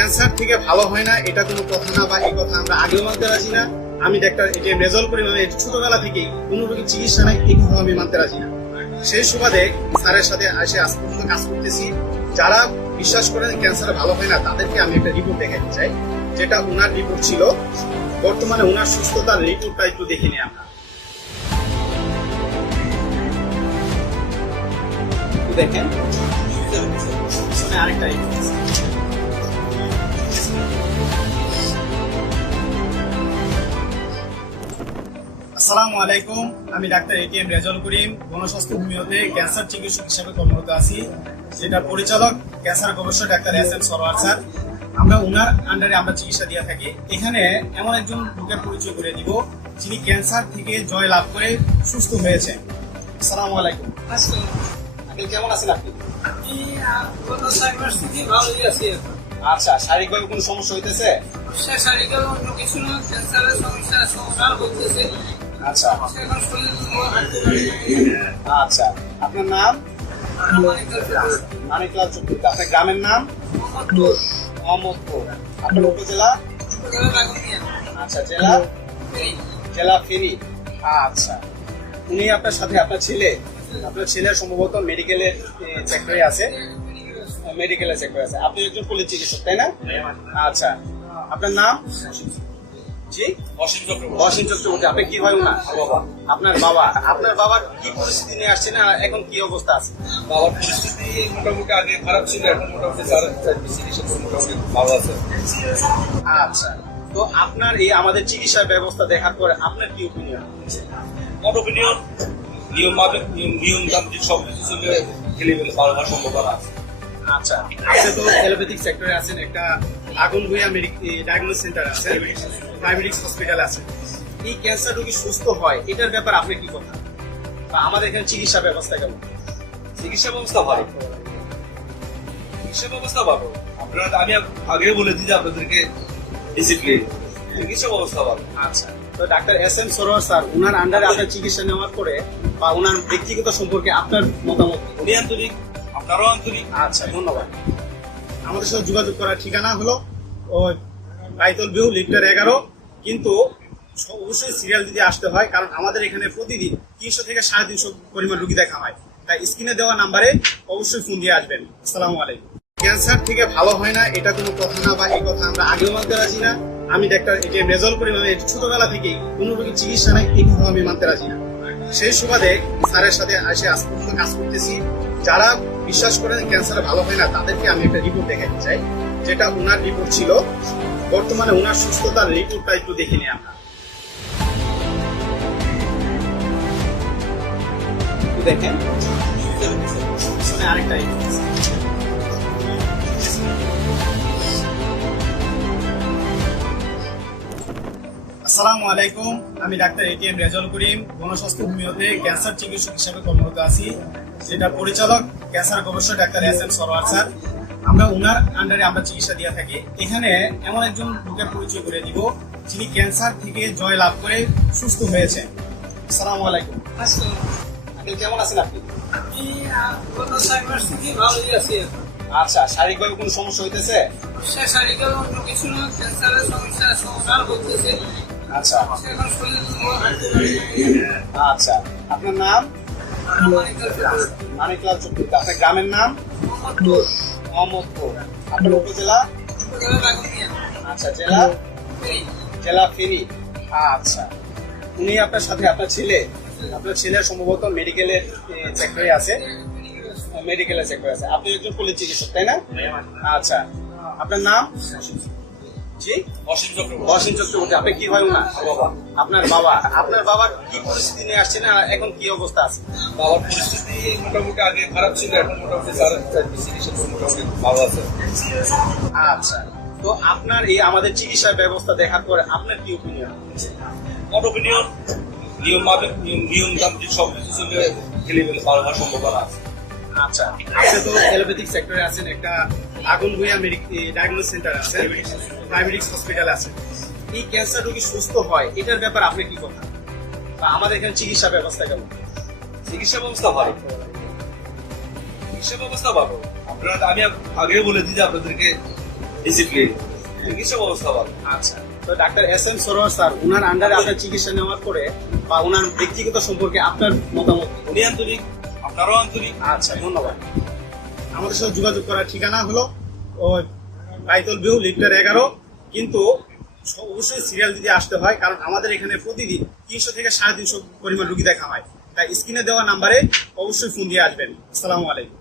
Cancer থেকে ভালো হয় না, এটা কোনো কথা না বা এই কথা আমরা আগেও মানতে রাজি না। আমি ডাক্তার এটিএম মেজল করি আমি ছোটবেলা থেকেই কোনো রোগীর চিকিৎসা নাই, এই কথা আমি মানতে রাজি না। সেই সুবাদে স্যারের সাথে এসে আজ পর্যন্ত কাজ করতেছি। যারা বিশ্বাস করেন ক্যান্সার ভালো হয় না, তাদেরকে আমি একটা রিপোর্ট দেখাতে চাই। যেটা ওনার রিপোর্ট ছিল, বর্তমানে ওনার সুস্থতার রিপোর্টটা একটু দেখে নিই আমরা। দেখেন। আরেকটা রিপোর্ট। আসসালামু আলাইকুম আমি ডাক্তার এটিএম রেজল করিম গণস্বাস্থ্য হোমিওতে ক্যান্সার চিকিৎসক হিসেবে কর্মরত আছি। যেটা পরিচালক ক্যান্সার গবেষক doctor S M Sarwar sir. আমরা ওনার আন্ডারে আমরা চিকিৎসা দিয়ে থাকি। এখানে এমন একজন লোকের পরিচয় করে দিব যিনি ক্যান্সার থেকে জয় লাভ করে সুস্থ হয়েছে। আসসালামু আলাইকুম। কেমন আছেন আপনি? ভালোই আছি এখন। আচ্ছা শারীরিকভাবে কোনো সমস্যা হইতেছে? সে শারীরিক অন্য কিছু না ক্যান্সারের সমস্যা সমাধান হচ্ছে আচ্ছা। আচ্ছা আপনার নাম? মানিকলাল চৌধুরী। আপনার গ্রামের নাম? মোহাম্মদপুর আপনার উপজেলা? আচ্ছা জেলা? জেলা ফেনী। আচ্ছা। উনি আপনার সাথে আপনার ছেলে? আপনার ছেলে সম্ভবত মেডিকেলের সেক্টরে আছে। মেডিকেলের সেক্টরে আছে। আপনি একজন পুলিশ চিকিৎসক তাই না? আচ্ছা আপনার নাম? জি? অসীম চক্রবর্তী। অসীম চক্রবর্তী। আপনি কি হয় না আপনার বাবা? আপনার বাবার কি পরিস্থিতি নিয়ে আসছেন আর এখন কি অবস্থা আছে? বাবার পরিস্থিতি মোটামুটি আগে খারাপ ছিল এখন মোটামুটি মোটামুটি ভালো আছে। আচ্ছা তো আপনার এই আমাদের চিকিৎসা ব্যবস্থা দেখার পরে আপনার কি ওপিনিয়ন মোট অপিনিয়ন নিয়ম মাফিক নিয়ম নিয়ম তান্ত্রিক সব কিছু চলে খেলে ফেলে ভালো হওয়ার সম্ভাবনা আছে। আচ্ছা তো সেক্টরে আছেন, একটা আগুন ডায়াগনোস সেন্টার আছে হসপিটাল আছে এই ক্যান্সার রোগী সুস্থ হয়, এটার আপনি কি কথা? বা আমাদের এখানে চিকিৎসা ব্যবস্থা কেমন? চিকিৎসা ব্যবস্থা ভালো। চিকিৎসা ব্যবস্থা ভালো। আপনারা আমি আগে বলেছি যে আপনাদেরকে ডিসিপ্লিন চিকিৎসা ব্যবস্থা ভালো। আচ্ছা তো doctor S M Sarwar sir ওনার আন্ডারে আপনার চিকিৎসা নেওয়ার পরে বা ওনার ব্যক্তিগত সম্পর্কে আপনার মতামত? উনি আন্তরিক আপনারাও আন্তরিক আচ্ছা ধন্যবাদ। আমাদের সাথে যোগাযোগ করার ঠিকানা হলো, ও বাইতল বিহু লিটার এগারো। কিন্তু অবশ্যই সিরিয়াল দিতে আসতে হয়, কারণ আমাদের এখানে প্রতিদিন তিনশো থেকে সাড়ে তিনশো পরিমাণ রুগী দেখা হয়। তাই স্ক্রিনে দেওয়া নাম্বারে অবশ্যই ফোন দিয়ে আসবেন। আসসালামু আলাইকুম। ক্যান্সার থেকে ভালো হয় না, এটা কোনো কথা না বা এই কথা আমরা আগেও মানতে রাজি না। আমি ডাক্তার এটিএম রেজল করি আমি ছোটবেলা থেকেই কোনো রোগীর চিকিৎসা নাই, এই কথা আমি মানতে রাজি না। সেই সুবাদে স্যারের সাথে এসে আজ পর্যন্ত কাজ করতেছি। যারা বিশ্বাস করেন ক্যান্সার ভালো হয় না, তাদেরকে আমি একটা রিপোর্ট দেখাতে চাই। যেটা ওনার রিপোর্ট ছিল, বর্তমানে ওনার সুস্থতার রিপোর্টটা একটু দেখে নিই আমরা। দেখেন। আরেকটা আসসালামু আলাইকুম, আমি ডাক্তার এটিএম রেজল করিম, গণস্বাস্থ্য হোমিওতে ক্যান্সার চিকিৎসক হিসেবে কর্মরত আছি। যেটা পরিচালক ক্যান্সার গবেষক doctor S M Sarwar sir. আমরা ওনার আন্ডারে আমরা চিকিৎসা দিয়ে থাকি। এখানে এমন একজন লোকের পরিচয় করে দিব যিনি ক্যান্সার থেকে জয় লাভ করে সুস্থ হয়েছে। আসসালামু আলাইকুম। আঙ্কেল কেমন আছেন আপনি। আচ্ছা শারীরিকভাবে কোনো সমস্যা হইতেছে? সে শারীরিক অন্য কিছু না ক্যান্সারের সমস্যা সমাধান হচ্ছে আচ্ছা। আচ্ছা। আপনার নাম? মানিকলাল চৌধুরী আপনার গ্রামের নাম? মোহাম্মদপুর। আপনার উপজেলা? আচ্ছা জেলা? জেলা ফেনী। আচ্ছা। উনি আপনার সাথে আপনার ছেলে? আপনার ছেলে সম্ভবত মেডিকেলের সেক্টরে আছে। মেডিকেলের সেক্টরে আছে। আপনি একজন পুলিশ চিকিৎসক তাই না? আচ্ছা। আপনার নাম? জি? অসীম চক্রবর্তী। অসীম চক্রবর্তী। আপনি কি হয় না আপনার বাবা। আপনার বাবার কি পরিস্থিতি নিয়ে আসছেন আর এখন কি অবস্থা আছে? বাবার পরিস্থিতি মোটামুটি আগে খারাপ ছিল এখন মোটামুটি স্যার চিকিৎসা করে মোটামুটি ভালো আছে। আচ্ছা। তো আপনার এই আমাদের চিকিৎসা ব্যবস্থা দেখার পরে আপনার কি অপিনিয়ন নিয়ম মাফিক নিয়ম নিয়ম তান্ত্রিক সব কিছু চলে ফেলে ভালো হওয়ার সম্ভাবনা আছে। আচ্ছা সেক্টরে আছেন একটা আগুন ডায়াগনোস সেন্টার আছে হসপিটাল আছে এই ক্যান্সার রোগী সুস্থ হয়, এটার আপনি কি কথা? বা আমাদের এখানে চিকিৎসা ব্যবস্থা কেমন? চিকিৎসা ব্যবস্থা ভালো। চিকিৎসা ব্যবস্থা ভালো। আমি আগে বলেছি যে আপনাদেরকে ডিসিপ্লিন চিকিৎসা ব্যবস্থা ভালো। আচ্ছা তো doctor S M Sarwar sir ওনার আন্ডারে আপনার চিকিৎসা নেওয়ার পরে বা ওনার ব্যক্তিগত সম্পর্কে আপনার মতামত? উনি আন্তরিক আপনারও আন্তরিক আচ্ছা ধন্যবাদ। আমাদের সাথে যোগাযোগ করার ঠিকানা হলো ওই বাইতল বিহু লিটার এগারো। কিন্তু অবশ্যই সিরিয়াল দিতে আসতে হয়, কারণ আমাদের এখানে প্রতিদিন তিনশো থেকে সাড়ে তিনশো পরিমাণ রুগী দেখা হয়। তাই স্ক্রিনে দেওয়া নাম্বারে অবশ্যই ফোন দিয়ে আসবেন। আসসালামু আলাইকুম।